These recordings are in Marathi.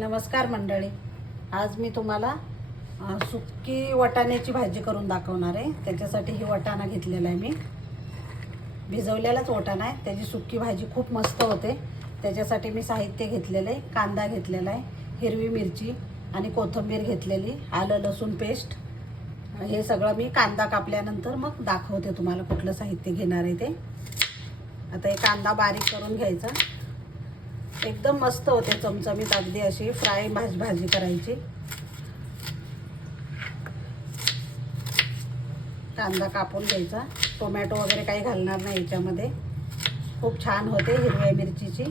नमस्कार मंडळी. आज मी तुम्हाला सुकी वटाण्याची भाजी करून दाखवणार आहे. त्याच्यासाठी ही वटाणा घेतलेला आहे मी. भिजवलेलाच वटाणा आहे. त्याची सुकी भाजी खूप मस्त होते. त्याच्यासाठी मी साहित्य घेतलेलं आहे कांदा घेतलेला आहे हिरवी मिरची आणि कोथिंबीर घेतलेली आलं लसूण पेस्ट. हे सगळं मी कांदा कापल्यानंतर मग दाखवते तुम्हाला कुठलं साहित्य घेणार आहे ते. आता हे कांदा बारीक करून घ्यायचा. एकदम मस्त होते चमचमीत अगदी अशी फ्राय भाज भाजी करायची. कांदा कापून घ्यायचा. टोमॅटो वगैरे काही घालणार नाही याच्यामध्ये. खूप छान होते हिरव्या मिरचीची.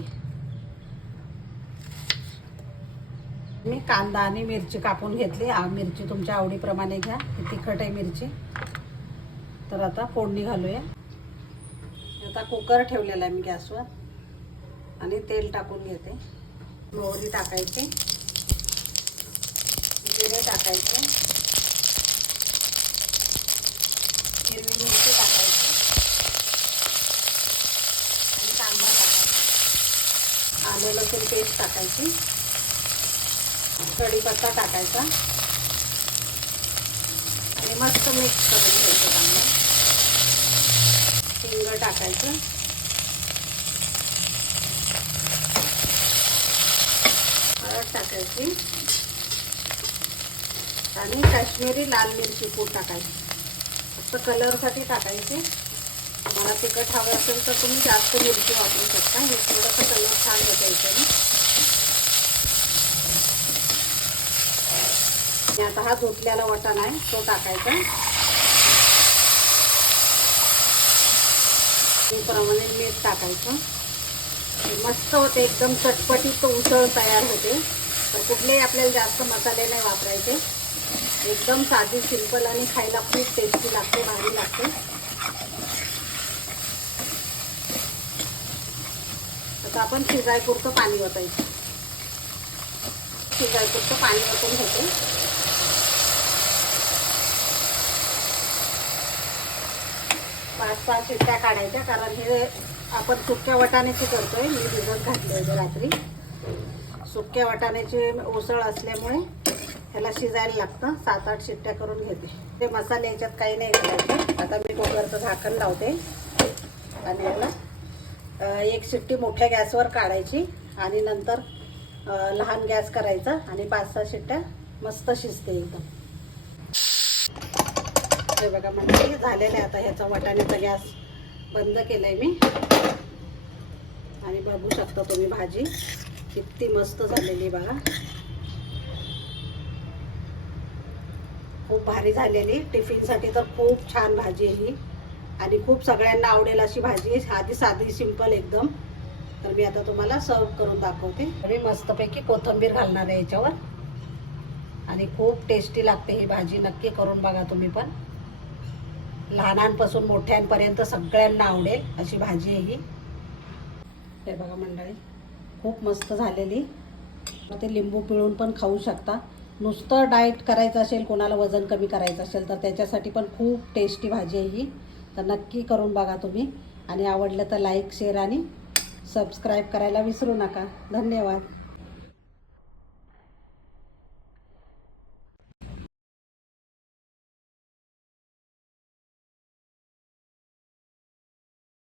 मी कांदा आणि मिरची कापून घेतली. आ- मिरची तुमच्या आवडीप्रमाणे घ्या. ही तिखट आहे मिरची. तर आता फोडणी घालूया. आता कुकर ठेवलेला आहे मी गॅसवर. आणि तेल टाकून घेते. मोहरी टाकायची. जिरे टाकायचे. हिरवी मिरची टाकायची. आणि कांदा टाकायचा. आले लसूण पेस्ट टाकायची. कढीपत्ता टाकायचा. आणि मस्त मिक्स करून घ्यायचं कांदा हिंग टाकायचं. टाकायची. आणि काश्मीरी लाल मिरची पूड टाकायची. फक्त कलरसाठी टाकायची. तुम्हाला तिखट हवं असेल तर तुम्ही जास्त मिरची वापरू शकता. हे थोडंसं कलर छान होतं याच्याने. आता हा धुतलेला वटण आहे तो टाकायचा. प्रमाणे मीठ टाकायचं. मस्त होते एकदम चटपटीत उसळ तयार होते. तर कुठलेही आपल्याला जास्त मसाले नाही वापरायचे. एकदम साधी सिंपल आणि खायला खूप टेस्टी लागते भारी लागते. आता आपण शिजायपुरतं पाणी ओतायचं शिजायपुरतं पाणी ओतून घेते. पाच पाच शिट्ट्या काढायच्या कारण हे आपण सुक्या वटाण्याची करतोय. मी भिजत घातले होते रात्री. सुक्या वाटाण्याची उसळ असल्यामुळे ह्याला शिजायला लागतं. सात आठ शिट्ट्या करून घेते. ते मसाले याच्यात काही नाही घालायचे. आता मी कुकरचं झाकण लावते. आणि ह्याला एक शिट्टी मोठ्या गॅसवर काढायची आणि नंतर लहान गॅस करायचा आणि पाच सहा शिट्ट्या मस्त शिजते एकदम. हे बघा म्हणजे झालेलं आहे आता ह्याचा वाटाण्याचा गॅस बंद केलाय मी. आणि बघू शकता तुम्ही भाजी. किती मस्त झालेली बघा खूप भारी झालेली. टिफिनसाठी तर खूप छान भाजी आहे ही. आणि खूप सगळ्यांना आवडेल अशी भाजी आधी साधी सिंपल एकदम. तर मी आता तुम्हाला सर्व करून दाखवते. मी मस्तपैकी कोथिंबीर घालणार आहे याच्यावर. आणि खूप टेस्टी लागते ही भाजी. नक्की करून बघा तुम्ही पण. लहानांपासून मोठ्यांपर्यंत सगळ्यांना आवडेल अशी भाजी आहे ही. हे बघा मंडळी. खूप मस्त झालेली. ते लिंबू पिळून पण खाऊ शकता. नुसतं डाएट करायचं असेल कोणाला वजन कमी करायचं असेल तर त्याच्यासाठी पण खूप टेस्टी भाजी आहे ही. तर नक्की करून बघा तुम्ही. आणि आवडलं तर लाईक शेअर आणि सबस्क्राईब करायला विसरू नका. धन्यवाद.